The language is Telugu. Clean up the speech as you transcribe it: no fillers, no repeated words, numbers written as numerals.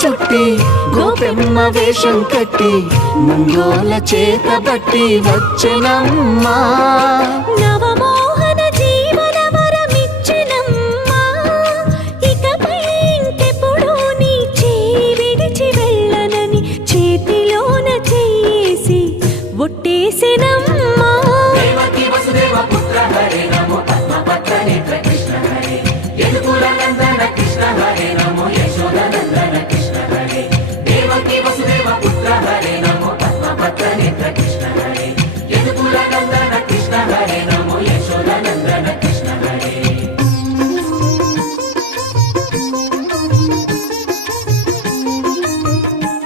చుట్టి గోపెమ్మ వేషం కట్టి ముంగోల చేత బట్టి వచ్చెనమ్మా. నవమోహన జీవన వరమిచ్చెనమ్మా. ఇకపై ఇంకెప్పుడు నీ చేయి విడిచి వెళ్ళనని చేతిలోన చేసి ఒట్టేసెనమ్మా.